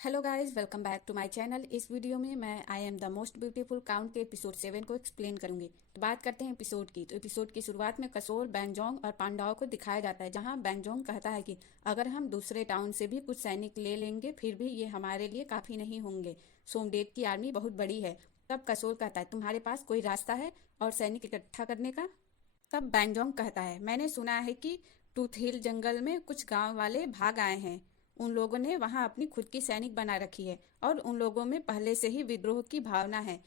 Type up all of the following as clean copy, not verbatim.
Hello guys, welcome back to my channel. इस video में मैं I am the most beautiful count के episode 7 को एक्सप्लेन करूंगी। तो बात करते हैं एपिसोड की। तो एपिसोड की शुरुआत में कसोल, बैंगजोंग और पांडाओं को दिखाया जाता है, जहां बैंगजोंग कहता है कि अगर हम दूसरे टाउन से भी कुछ सैनिक ले लेंगे फिर भी ये हमारे लिए काफ़ी नहीं होंगे। सोमडेट की आर्मी बहुत बड़ी है। तब कसोल कहता है तुम्हारे पास कोई रास्ता है और सैनिक इकट्ठा करने का? तब बैंगजोंग कहता है मैंने सुना है कि टूथ हिल जंगल में कुछ गांव वाले भाग आए हैं। उन लोगों ने वहां अपनी खुद की सैनिक बना रखी है और उन लोगों में पहले से ही विद्रोह की भावना है।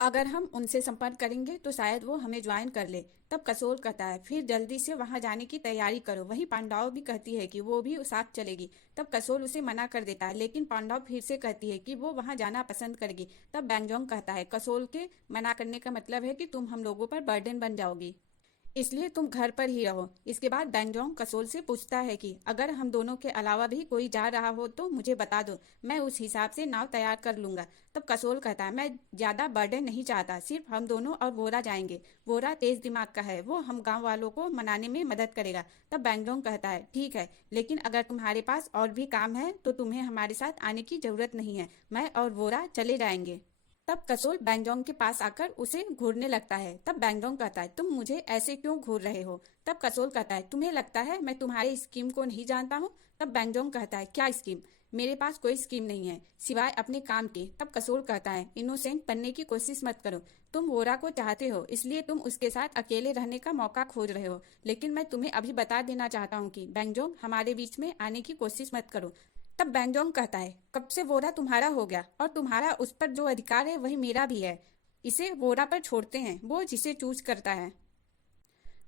अगर हम उनसे संपर्क करेंगे तो शायद वो हमें ज्वाइन कर ले। तब कसोल कहता है फिर जल्दी से वहां जाने की तैयारी करो। वहीं पांडाव भी कहती है कि वो भी साथ चलेगी। तब कसोल उसे मना कर देता है, लेकिन पांडाव फिर से कहती है कि वो वहां जाना पसंद करेगी। तब बैंगजोंग कहता है कसोल के मना करने का मतलब है कि तुम हम लोगों पर बर्डन बन जाओगी, इसलिए तुम घर पर ही रहो। इसके बाद बैंगजोंग कसोल से पूछता है कि अगर हम दोनों के अलावा भी कोई जा रहा हो तो मुझे बता दो, मैं उस हिसाब से नाव तैयार कर लूंगा। तब कसोल कहता है मैं ज्यादा बर्डन नहीं चाहता, सिर्फ हम दोनों और वोरा जाएंगे। वोरा तेज दिमाग का है, वो हम गांव वालों को मनाने में मदद करेगा। तब बैंगजोंग कहता है ठीक है, लेकिन अगर तुम्हारे पास और भी काम है तो तुम्हें हमारे साथ आने की जरूरत नहीं है, मैं और वोरा चले जाएंगे। तब कसोल बैंगजोंग के पास आकर उसे घूरने लगता है। तब बैंगजोंग कहता है तुम मुझे ऐसे क्यों घूर रहे हो? तब कसोल कहता है तुम्हें लगता है मैं तुम्हारी स्कीम को नहीं जानता हूँ? तब बैंगजोंग कहता है क्या स्कीम? मेरे पास कोई स्कीम नहीं है सिवाय अपने काम के। तब कसोल कहता है इनोसेंट बनने की कोशिश मत करो। तुम वोरा को चाहते हो इसलिए तुम उसके साथ अकेले रहने का मौका खोज रहे हो, लेकिन मैं तुम्हें अभी बता देना चाहता हूँ कि बैंगजोंग हमारे बीच में आने की कोशिश मत करो। तब बैंगजोंग कहता है कब से वोरा तुम्हारा हो गया, और तुम्हारा उस पर जो अधिकार है वही मेरा भी है। इसे वोरा पर छोड़ते हैं, वो जिसे चूज करता है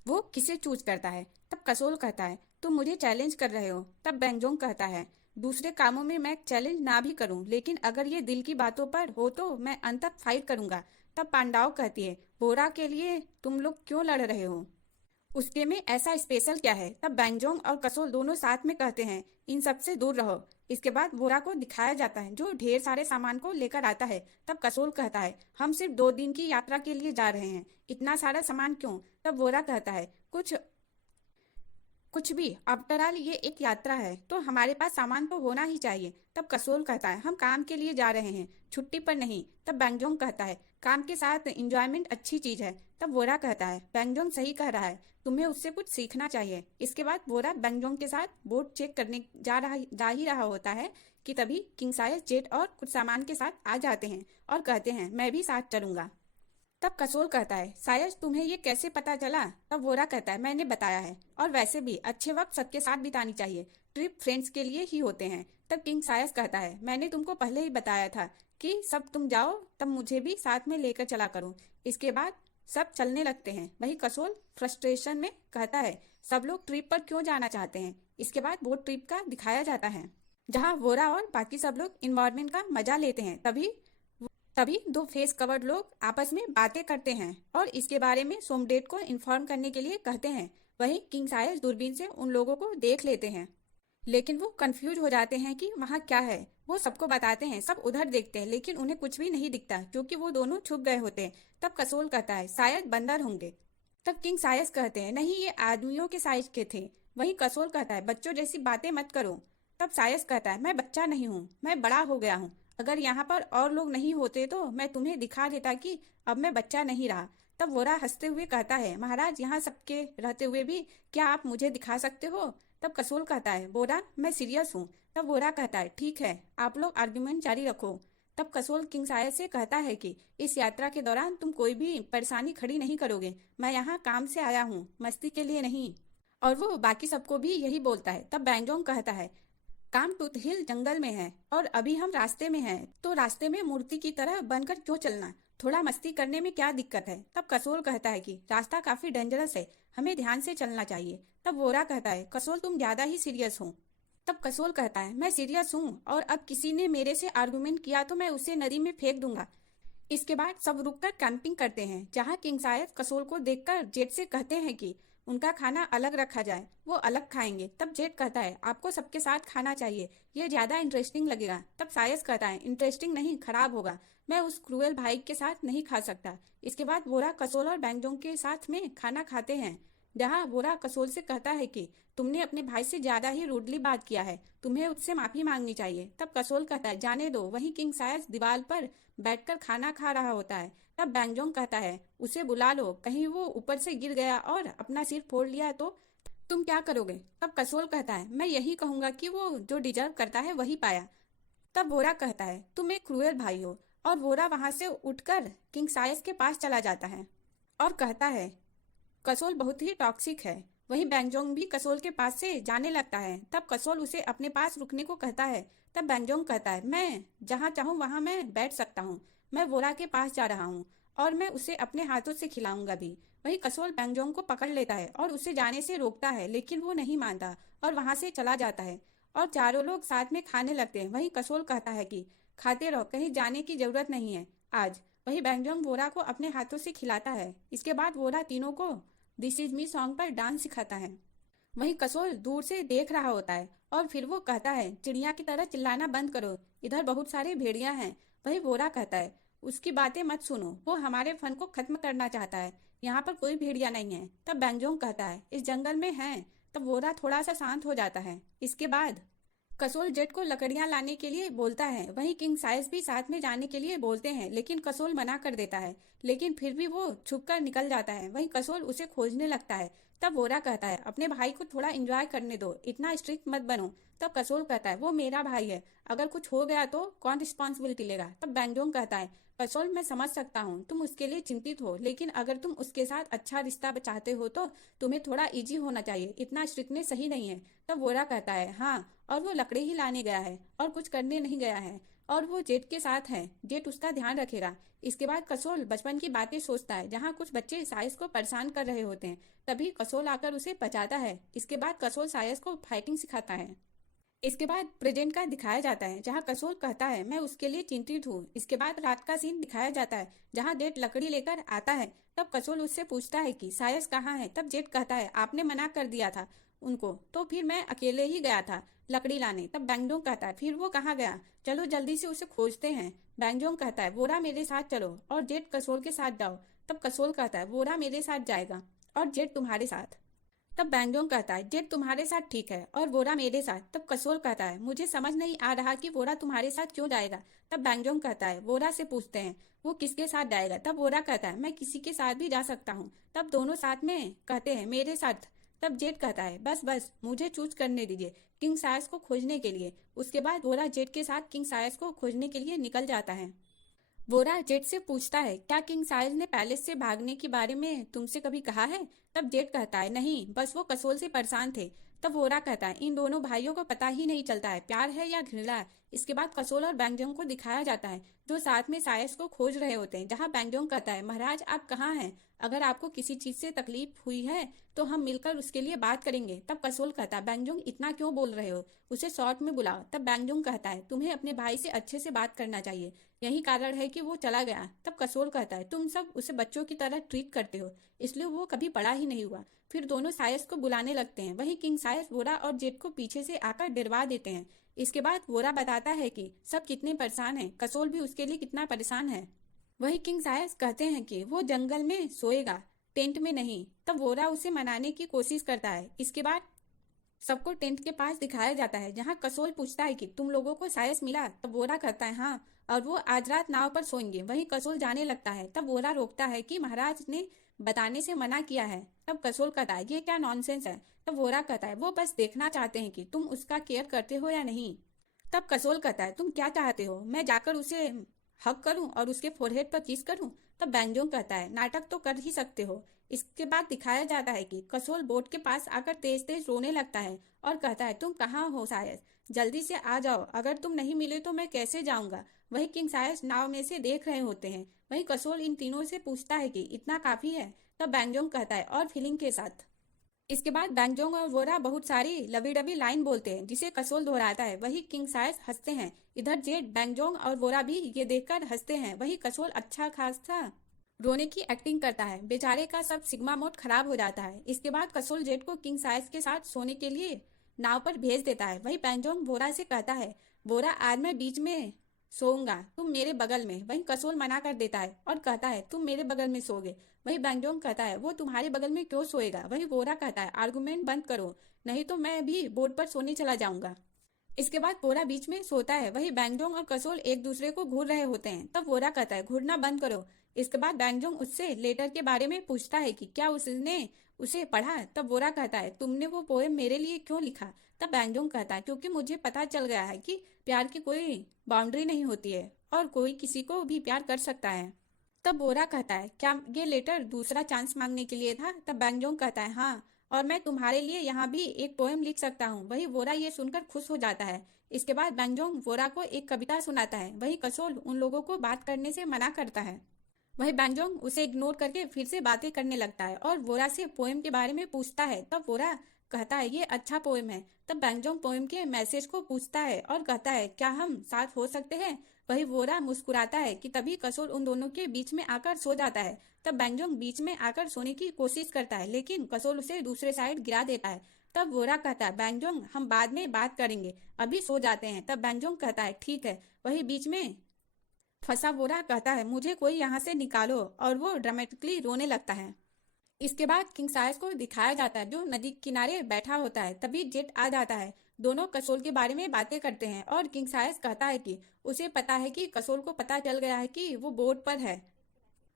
वो किसे चूज करता है। तब कसोल कहता है तुम मुझे चैलेंज कर रहे हो। तब बैंगजोंग कहता है दूसरे कामों में मैं चैलेंज ना भी करूं, लेकिन अगर ये दिल की बातों पर हो तो मैं अंत तक फाइट करूंगा। तब पांडाव कहती है वोरा के लिए तुम लोग क्यों लड़ रहे हो, उसके में ऐसा स्पेशल क्या है? तब बैंगजोंग और कसोल दोनों साथ में कहते हैं इन सब से दूर रहो। इसके बाद वोरा को दिखाया जाता है जो ढेर सारे सामान को लेकर आता है। तब कसोल कहता है हम सिर्फ 2 दिन की यात्रा के लिए जा रहे हैं, इतना सारा सामान क्यों? तब वोरा कहता है कुछ कुछ भी, आफ्टर ऑल ये एक यात्रा है तो हमारे पास सामान तो होना ही चाहिए। तब कसोल कहता है हम काम के लिए जा रहे हैं, छुट्टी पर नहीं। तब बैंगजोंग कहता है काम के साथ एंजॉयमेंट अच्छी चीज है। तब वोरा कहता है बैंगजोंग सही कह रहा है, तुम्हें उससे कुछ सीखना चाहिए। इसके बाद वोरा बैंगजोंग के साथ बोट चेक करने जा ही रहा होता है कि तभी किंगसायर जेट और कुछ सामान के साथ आ जाते हैं और कहते हैं मैं भी साथ चलूंगा। तब कसोल कहता है शायद तुम्हें ये कैसे पता चला? तब वोरा कहता है मैंने बताया है, और वैसे भी अच्छे वक्त सबके साथ बितानी चाहिए, ट्रिप फ्रेंड्स के लिए ही होते हैं। तब किंग सायस कहता है मैंने तुमको पहले ही बताया था कि सब तुम जाओ तब मुझे भी साथ में लेकर चला करूं। इसके बाद सब चलने लगते हैं। वही कसोल फ्रस्ट्रेशन में कहता है सब लोग ट्रिप पर क्यों जाना चाहते हैं। इसके बाद बोट ट्रिप का दिखाया जाता है जहाँ वोरा और बाकी सब लोग इन्वायरमेंट का मजा लेते हैं। तभी तभी 2 फेस कवर्ड लोग आपस में बातें करते हैं और इसके बारे में सोमडेट को इन्फॉर्म करने के लिए कहते हैं। वहीं किंग सायर दूरबीन से उन लोगों को देख लेते हैं, लेकिन वो कंफ्यूज हो जाते हैं कि वहाँ क्या है। वो सबको बताते हैं, सब उधर देखते हैं लेकिन उन्हें कुछ भी नहीं दिखता क्योंकि वो दोनों छुप गए होते हैं। तब कसोल कहता है शायद बंदर होंगे। तब किंग सायस कहते हैं नहीं, ये आदमियों के साइज के थे। वहीं कसोल कहता है बच्चों जैसी बातें मत करो। तब सायस कहता है मैं बच्चा नहीं हूँ, मैं बड़ा हो गया हूँ। अगर यहाँ पर और लोग नहीं होते तो मैं तुम्हें दिखा देता कि अब मैं बच्चा नहीं रहा। तब वोरा हंसते हुए कहता है महाराज यहाँ सबके रहते हुए भी क्या आप मुझे दिखा सकते हो? तब कसोल कहता है वोरा मैं सीरियस हूँ। तब वोरा कहता है ठीक है, आप लोग आर्ग्यूमेंट जारी रखो। तब कसोल किंग सायर से कहता है कि इस यात्रा के दौरान तुम कोई भी परेशानी खड़ी नहीं करोगे, मैं यहाँ काम से आया हूँ, मस्ती के लिए नहीं। और वो बाकी सबको भी यही बोलता है। तब बैंगजोंग कहता है काम टूथ हिल जंगल में है और अभी हम रास्ते में हैं, तो रास्ते में मूर्ति की तरह बनकर क्यों चलना? थोड़ा मस्ती करने में क्या दिक्कत है? तब कसोल कहता है कि रास्ता काफी डेंजरस है, हमें ध्यान से चलना चाहिए। तब वोरा कहता है कसोल तुम ज्यादा ही सीरियस हो। तब कसोल कहता है मैं सीरियस हूँ और अब किसी ने मेरे से आर्गुमेंट किया तो मैं उसे नदी में फेंक दूंगा। इसके बाद सब रुककर कैंपिंग करते हैं जहाँ किंग सायर कसोल को देखकर जेट से कहते हैं कि उनका खाना अलग रखा जाए, वो अलग खाएंगे। तब जेट कहता है आपको सबके साथ खाना चाहिए, ये ज्यादा इंटरेस्टिंग लगेगा। तब सायस कहता है इंटरेस्टिंग नहीं, खराब होगा, मैं उस क्रूएल भाई के साथ नहीं खा सकता। इसके बाद वोरा कसोल और बैंगजोंग के साथ में खाना खाते हैं। जहाँ वोरा कसोल से कहता है कि तुमने अपने भाई से ज्यादा ही रूडली बात किया है, तुम्हें उससे माफी मांगनी चाहिए। तब कसोल कहता है जाने दो। वहीं किंग सायस दीवार पर बैठकर खाना खा रहा होता है। तब बैंगजोंग कहता है उसे बुला लो, कहीं वो ऊपर से गिर गया और अपना सिर फोड़ लिया तो तुम क्या करोगे। तब कसोल कहता है मैं यही कहूंगा कि वो जो डिजर्व करता है वही पाया। तब वोरा कहता है तुम एक क्रूएल भाई हो, और वोरा वहां से उठकर किंग सायस के पास चला जाता है और कहता है कसोल बहुत ही टॉक्सिक है। वहीं बैंगजोंग भी कसोल के पास से जाने लगता है। तब कसोल उसे अपने पास रुकने को कहता है। तब बैंगजोंग कहता है मैं जहाँ चाहूँ वहां मैं बैठ सकता हूँ, मैं वोरा के पास जा रहा हूँ और मैं उसे अपने हाथों से खिलाऊंगा भी। वहीं कसोल बैंगजोंग को पकड़ लेता है और उसे जाने से रोकता है, लेकिन वो नहीं मानता और वहां से चला जाता है और चारों लोग साथ में खाने लगते हैं। वहीं कसोल कहता है कि खाते रहो, कहीं जाने की जरूरत नहीं है आज। वही बैंगजोंग वोरा को अपने हाथों से खिलाता है। इसके बाद वोरा तीनों को दिस इज मी सॉन्ग पर डांस सिखाता है। वहीं कसोल दूर से देख रहा होता है और फिर वो कहता है चिड़िया की तरह चिल्लाना बंद करो, इधर बहुत सारे भेड़िया हैं। वही वोरा कहता है उसकी बातें मत सुनो, वो हमारे फन को खत्म करना चाहता है, यहाँ पर कोई भेड़िया नहीं है। तब बैंगजोंग कहता है इस जंगल में है। तब वोरा थोड़ा सा शांत हो जाता है। इसके बाद कसोल जेट को लकड़ियां लाने के लिए बोलता है। वहीं किंग साइज भी साथ में जाने के लिए बोलते हैं, लेकिन कसोल मना कर देता है, लेकिन फिर भी वो छुपकर निकल जाता है। वहीं कसोल उसे खोजने लगता है। तब वोरा कहता है अपने भाई को थोड़ा एंजॉय करने दो, इतना स्ट्रिक्ट मत बनो। तब कसोल कहता है वो मेरा भाई है, अगर कुछ हो गया तो कौन रिस्पॉन्सिबिलिटी लेगा। तब बैंगजोंग कहता है कसोल मैं समझ सकता हूँ तुम उसके लिए चिंतित हो, लेकिन अगर तुम उसके साथ अच्छा रिश्ता चाहते हो तो तुम्हें थोड़ा इजी होना चाहिए, इतना स्ट्रिक्टनेस सही नहीं है। तब वोरा कहता है हाँ, और वो लकड़ी ही लाने गया है और कुछ करने नहीं गया है, और वो जेट के साथ है, जेट उसका ध्यान रखेगा। इसके बाद कसोल बचपन की बातें सोचता है, जहाँ कुछ बच्चे साइस को परेशान कर रहे होते हैं। तभी कसोल आकर उसे बचाता है। इसके बाद कसोल साइस को फाइटिंग सिखाता है। इसके बाद प्रेजेंट का दिखाया जाता है, जहाँ कसोल कहता है मैं उसके लिए चिंतित हूँ। इसके बाद रात का सीन दिखाया जाता है, जहाँ जेट लकड़ी लेकर आता है। तब कसोल उससे पूछता है कि सायस कहाँ है। तब जेट कहता है आपने मना कर दिया था उनको, तो फिर मैं अकेले ही गया था लकड़ी लाने। तब बैंगजोंग कहता है फिर वो कहाँ गया, चलो जल्दी से उसे खोजते हैं। बैंगजोंग कहता है वोरा मेरे साथ चलो, और जेट कसोल के साथ जाओ। तब कसोल कहता है वोरा मेरे साथ जाएगा और जेट तुम्हारे साथ। तब बैंगजोंग कहता है जेट तुम्हारे साथ ठीक है और वोरा मेरे साथ। तब कसोल कहता है मुझे समझ नहीं आ रहा कि वोरा तुम्हारे साथ क्यों जाएगा। तब बैंगजोंग कहता है वोरा से पूछते हैं वो किसके साथ जाएगा। तब वोरा कहता है मैं किसी के साथ भी जा सकता हूँ। तब दोनों साथ में कहते हैं मेरे साथ। तब जेट कहता है बस बस मुझे चूज करने दीजिए किंग सायस को खोजने के लिए। उसके बाद वोरा जेट के साथ किंग सायस को खोजने के लिए निकल जाता है। वोरा जेट से पूछता है क्या किंग साइज ने पैलेस से भागने के बारे में तुमसे कभी कहा है। तब जेट कहता है नहीं, बस वो कसोल से परेशान थे। तब वोरा कहता है इन दोनों भाइयों को पता ही नहीं चलता है प्यार है या घृणा है। इसके बाद कसोल और बैंगजोंग को दिखाया जाता है, जो साथ में सायस को खोज रहे होते हैं। जहाँ बैंगजोंग कहता है महाराज आप कहाँ हैं, अगर आपको किसी चीज से तकलीफ हुई है तो हम मिलकर उसके लिए बात करेंगे। तब कसोल कहता है बैंगजोंग इतना क्यों बोल रहे हो, उसे शॉर्ट में बुलाओ। तब बैंगजोंग कहता है तुम्हें अपने भाई से अच्छे से बात करना चाहिए, यही कारण है कि वो चला गया। तब कसोल कहता है तुम सब उसे बच्चों की तरह ट्रीट करते हो, इसलिए वो कभी बड़ा ही नहीं हुआ। फिर दोनों सायस को बुलाने लगते हैं। वहीं किंग सायस वोरा और जेट को पीछे से आकर डरवा देते हैं। इसके बाद वोरा बताता है कि सब कितने परेशान हैं, कसोल भी उसके लिए कितना परेशान है। वही किंग सायस कहते हैं कि वो जंगल में सोएगा, टेंट में नहीं। तब वोरा उसे मनाने की कोशिश करता है। इसके बाद सबको टेंट के पास दिखाया जाता है, जहाँ कसोल पूछता है कि तुम लोगों को सायस मिला। तब वोरा कहता है हाँ, और वो आज रात नाव पर सोएंगे। वहीं कसोल जाने लगता है। तब वोरा रोकता है कि महाराज ने बताने से मना किया है। तब कसोल कहता है ये क्या नॉनसेंस है। तब वोरा कहता है वो बस देखना चाहते हैं कि तुम उसका केयर करते हो या नहीं। तब कसोल कहता है तुम क्या चाहते हो, मैं जाकर उसे हक करूं और उसके फोरहेड पर किस करूं। तब बैंगजोंग कहता है नाटक तो कर ही सकते हो। इसके बाद दिखाया जाता है कि कसोल बोट के पास आकर तेज तेज रोने लगता है और कहता है तुम कहाँ हो सायस, जल्दी से आ जाओ, अगर तुम नहीं मिले तो मैं कैसे जाऊंगा। वही किंग सायस नाव में से देख रहे होते हैं। वही कसोल इन तीनों से पूछता है कि इतना काफी है। तब बैंगजोंग कहता है और फीलिंग के साथ। इसके बाद बैंगजोंग और वोरा बहुत सारी लवी डबी लाइन बोलते हैं, जिसे कसोल दोहराता है। वही किंग सायस हंसते हैं। इधर जेट, बैंगजोंग और वोरा भी ये देखकर हंसते हैं। वही कसोल अच्छा खासा रोने की एक्टिंग करता है। बेचारे का सब सिग्मा मोड खराब हो जाता है। इसके बाद कसोल जेट को किंग सायस के साथ सोने के लिए नाव पर भेज देता है। वही बैंगजोंग वोरा से कहता है वोरा आज मैं बीच में सोऊंगा तुम मेरे बगल में। वहीं कसोल मना कर देता है और कहता है तुम मेरे बगल में सोओगे। वहीं बैंगजोंग कहता है वो तुम्हारे बगल में क्यों सोएगा। वहीं वोरा कहता है आर्गुमेंट बंद करो, नहीं तो मैं भी बोर्ड पर सोने चला जाऊंगा। इसके बाद वोरा बीच में सोता है। वही बैंगजोंग और कसोल एक दूसरे को घूर रहे होते हैं। तब वोरा कहता है घूरना बंद करो। इसके बाद बैंगजोंग उससे लेटर के बारे में पूछता है कि क्या उसने उसे पढ़ा। तब वोरा कहता है तुमने वो पोएम मेरे लिए क्यों लिखा। तब बैंगजोंग कहता है क्योंकि मुझे पता चल गया है कि प्यार की कोई बाउंड्री नहीं होती है और कोई किसी को भी प्यार कर सकता है। तब वोरा कहता है क्या ये लेटर दूसरा चांस मांगने के लिए था। तब बैंगजोंग कहता है हाँ, और मैं तुम्हारे लिए यहाँ भी एक पोएम लिख सकता हूँ। वही वोरा ये सुनकर खुश हो जाता है। इसके बाद बैंगजोंग वोरा को एक कविता सुनाता है। वही कसोल उन लोगों को बात करने से मना करता है। वही बैंगजोंग उसे इग्नोर करके फिर से बातें करने लगता है और वोरा से पोएम के बारे में पूछता है। तब वोरा कहता है ये अच्छा पोएम है। तब बैंगजोंग पोएम के मैसेज को पूछता है और कहता है क्या हम साथ हो सकते हैं। वही वोरा मुस्कुराता है कि तभी कसोल उन दोनों के बीच में आकर सो जाता है। तब बैंगजोंग बीच में आकर सोने की कोशिश करता है लेकिन कसोल उसे दूसरे साइड गिरा देता है। तब वोरा कहता है बैंगजोंग हम बाद में बात करेंगे, अभी सो जाते हैं। तब बैंगजोंग कहता है ठीक है। वही बीच में फंसा वोरा कहता है मुझे कोई यहाँ से निकालो और वो ड्रामेटिकली रोने लगता है। इसके बाद किंग सायस को दिखाया जाता है जो नदी किनारे बैठा होता है। तभी जेट आ जाता है। दोनों कसोल के बारे में बातें करते हैं और किंग सायस कहता है कि उसे पता है कि कसोल को पता चल गया है कि वो बोट पर है।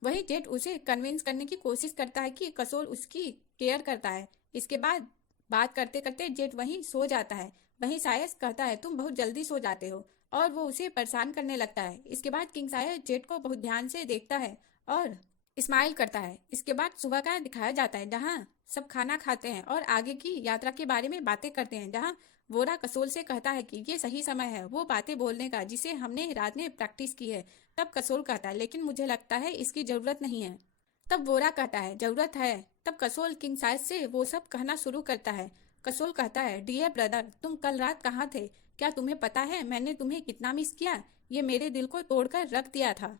वही जेट उसे कन्विंस करने की कोशिश करता है कि कसोल उसकी केयर करता है। इसके बाद बात करते करते जेट वहीं सो जाता है। वहीं सायस कहता है तुम बहुत जल्दी सो जाते हो और वो उसे परेशान करने लगता है। इसके बाद किंग सायस जेट को बहुत ध्यान से देखता है और स्माइल करता है। इसके बाद सुबह का दिखाया जाता है जहाँ सब खाना खाते हैं और आगे की यात्रा के बारे में बातें करते हैं। जहाँ वोरा कसोल से कहता है कि ये सही समय है वो बातें बोलने का जिसे हमने रात में प्रैक्टिस की है। तब कसोल कहता है लेकिन मुझे लगता है इसकी जरूरत नहीं है। तब वोरा कहता है जरूरत है। तब कसोल किंग साइज से वो सब कहना शुरू करता है। कसोल कहता है डियर ब्रदर तुम कल रात कहाँ थे, क्या तुम्हें पता है मैंने तुम्हें कितना मिस किया। ये मेरे दिल को तोड़कर रख दिया था।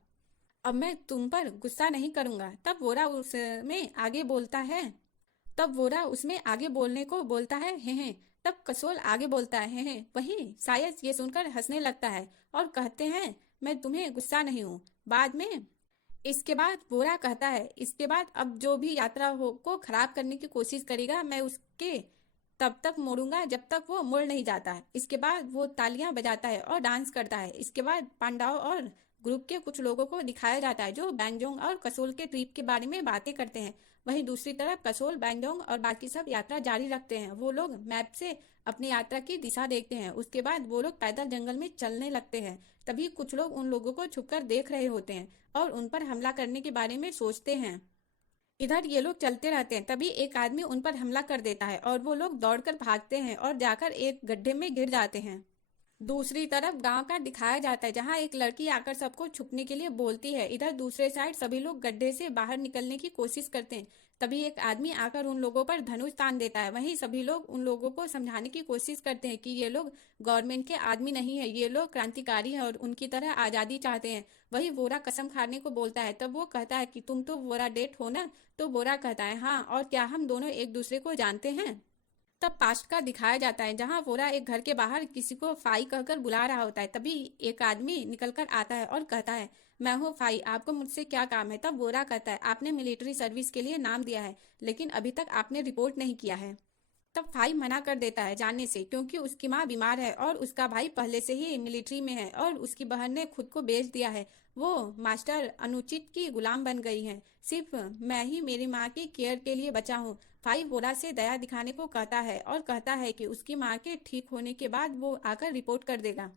अब मैं तुम पर गुस्सा नहीं करूंगा। तब वोरा उसमें आगे बोलता है। तब वोरा उसमें आगे बोलने को बोलता है हे। तब कसोल आगे बोलता है हे। वही शायद ये सुनकर हंसने लगता है और कहते हैं मैं तुम्हें गुस्सा नहीं हूँ बाद में। इसके बाद वोरा कहता है इसके बाद अब जो भी यात्रा हो को खराब करने की कोशिश करेगा मैं उसके तब तक मोड़ूंगा जब तक वो मुड़ नहीं जाता। इसके बाद वो तालियां बजाता है और डांस करता है। इसके बाद पांडाओं और ग्रुप के कुछ लोगों को दिखाया जाता है जो बैंगजोंग और कसोल के ट्रिप के बारे में बातें करते हैं। वहीं दूसरी तरफ कसोल बैंगजोंग और बाकी सब यात्रा जारी रखते हैं। वो लोग मैप से अपनी यात्रा की दिशा देखते हैं। उसके बाद वो लोग पैदल जंगल में चलने लगते हैं। तभी कुछ लोग उन लोगों को छुपकर देख रहे होते हैं और उन पर हमला करने के बारे में सोचते हैं। इधर ये लोग चलते रहते हैं। तभी एक आदमी उन पर हमला कर देता है और वो लोग दौड़कर भागते हैं और जाकर एक गड्ढे में गिर जाते हैं। दूसरी तरफ गांव का दिखाया जाता है जहां एक लड़की आकर सबको छुपने के लिए बोलती है। इधर दूसरे साइड सभी लोग गड्ढे से बाहर निकलने की कोशिश करते हैं। तभी एक आदमी आकर उन लोगों पर धनुष तान देता है। वहीं सभी लोग उन लोगों को समझाने की कोशिश करते हैं कि ये लोग गवर्नमेंट के आदमी नहीं है, ये लोग क्रांतिकारी हैं और उनकी तरह आजादी चाहते हैं। वही वोरा कसम खाने को बोलता है। तब वो कहता है कि तुम तो वोरा डेट हो ना। तो वोरा कहता है हाँ, और क्या हम दोनों एक दूसरे को जानते हैं। तब पास्ट का दिखाया जाता है जहां वोरा एक घर के बाहर किसी को फाई कहकर बुला रहा होता है। तभी एक आदमी निकलकर आता है और कहता है मैं हूँ फाई, आपको मुझसे क्या काम है। तब वोरा कहता है आपने मिलिट्री सर्विस के लिए नाम दिया है लेकिन अभी तक आपने रिपोर्ट नहीं किया है। तब फाई मना कर देता है जाने से क्योंकि उसकी माँ बीमार है और उसका भाई पहले से ही मिलिट्री में है और उसकी बहन ने खुद को बेच दिया है। वो मास्टर अनुचित की गुलाम बन गई है। सिर्फ मैं ही मेरी माँ की केयर के लिए बचा हूँ। फाई वोरा से दया दिखाने को कहता है और कहता है कि उसकी माँ के ठीक होने के बाद वो आकर रिपोर्ट कर देगा।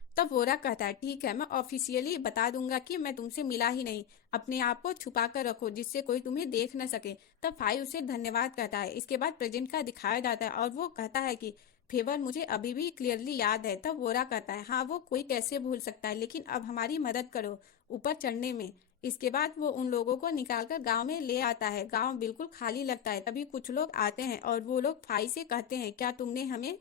तब वोरा कहता है ठीक है, मैं ऑफिशियली बता दूंगा कि मैं तुमसे मिला ही नहीं। अपने आप को छुपा कर रखो जिससे कोई तुम्हें देख न सके। तब फाई उसे धन्यवाद कहता है। इसके बाद प्रेजेंट का दिखाया जाता है और वो कहता है कि फेवर मुझे अभी भी क्लियरली याद है। तब वोरा कहता है हाँ, वो कोई कैसे भूल सकता है, लेकिन अब हमारी मदद करो ऊपर चढ़ने में। इसके बाद वो उन लोगों को निकालकर गांव में ले आता है। गांव बिल्कुल खाली लगता है। तभी कुछ लोग आते हैं और वो लोग फाई से कहते हैं क्या तुमने हमें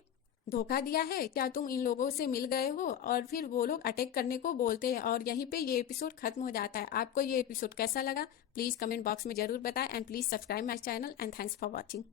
धोखा दिया है, क्या तुम इन लोगों से मिल गए हो। और फिर वो लोग अटैक करने को बोलते हैं और यहीं पे ये एपिसोड खत्म हो जाता है। आपको ये एपिसोड कैसा लगा प्लीज कमेंट बॉक्स में जरूर बताएं and please subscribe my channel and thanks for watching.